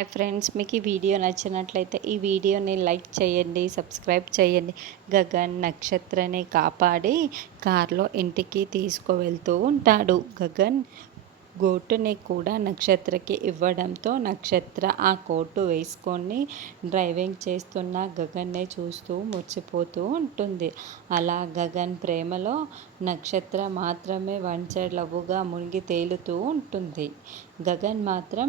Hi friends, మీకు ఈ video నచ్చినట్లయితే ఈ వీడియోని లైక్ చేయండి, సబ్స్క్రైబ్ చేయండి. గగన్ నక్షత్రని కాపాడి కారులో ఇంటికి తీసుకువెళ్తూ ఉంటాడు. గగన్ కోటుని కూడా నక్షత్రకి ఇవ్వడంతో నక్షత్ర ఆ కోటు వేసుకొని డ్రైవింగ్ చేస్తున్న గగన్ని చూస్తూ మురిసిపోతూ ఉంటుంది. అలా గగన్ ప్రేమలో నక్షత్ర మాత్రమే వన్ సైడ్ లవ్వుగా మునిగి తేలుతూ ఉంటుంది. గగన్ మాత్రం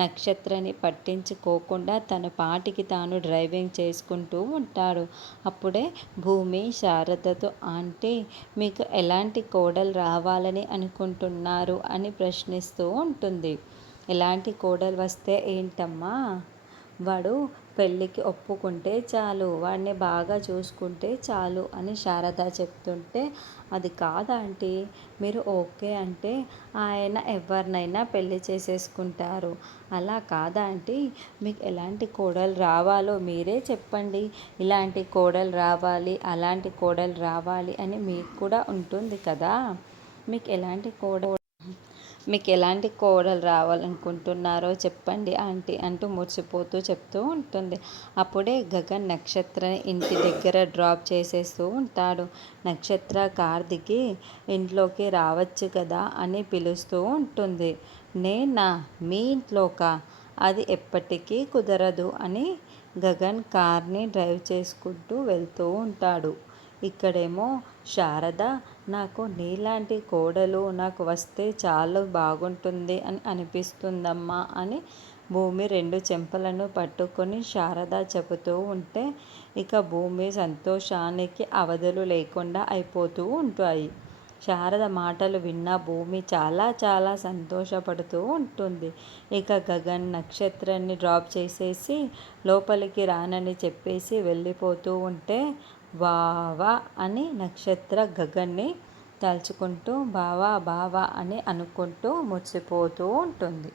నక్షత్రని పట్టించుకోకుండా తన పాటికి తాను డ్రైవింగ్ చేసుకుంటూ ఉంటాడు. అప్పుడే భూమి శారదతో, ఆంటీ మీకు ఎలాంటి కోడలు రావాలని అనుకుంటున్నారు అని ప్రశ్నిస్తూ ఉంటుంది. ఎలాంటి కోడలు వస్తే ఏంటమ్మా, వాడు పెళ్ళికి ఒప్పుకుంటే చాలు, వాడిని బాగా చూసుకుంటే చాలు అని శారద చెప్తుంటే, అది కాదంటీ, మీరు ఓకే అంటే ఆయన ఎవరినైనా పెళ్ళి చేసేసుకుంటారు. అలా కాదంటీ, మీకు ఎలాంటి కోడలు రావాలో మీరే చెప్పండి. ఇలాంటి కోడలు రావాలి, అలాంటి కోడలు రావాలి అని మీకు కూడా ఉంటుంది కదా. మీకు ఎలాంటి కోడలు రావాలనుకుంటున్నారో చెప్పండి ఆంటీ అంటూ మురిసిపోతూ చెప్తూ ఉంటుంది. అప్పుడే గగన్ నక్షత్రని ఇంటి దగ్గర డ్రాప్ చేసేస్తూ ఉంటాడు. నక్షత్ర కార్ దిగి ఇంట్లోకి రావచ్చు కదా అని పిలుస్తూ ఉంటుంది. నేనా మీ ఇంట్లోకా, అది ఎప్పటికీ కుదరదు అని గగన్ కార్ని డ్రైవ్ చేసుకుంటూ వెళ్తూ ఉంటాడు. ఇక్కడేమో శారద, నాకు నీలాంటి కోడలు నాకు వస్తే చాలా బాగుంటుంది అని అనిపిస్తుందమ్మా అని భూమి రెండు చెంపలను పట్టుకొని శారద చెబుతూ ఉంటే, ఇక భూమి సంతోషానికి అవధులు లేకుండా అయిపోతూ ఉంటాయి. శారద మాటలు విన్న భూమి చాలా చాలా సంతోషపడుతూ ఉంటుంది. ఇక గగన్ నక్షత్రాన్ని డ్రాప్ చేసేసి లోపలికి రానని చెప్పేసి వెళ్ళిపోతూ ఉంటే, బావా అని నక్షత్ర గగన్ని తలుచుకుంటూ బావా బావా అని అనుకుంటూ మురిసిపోతూ ఉంటుంది.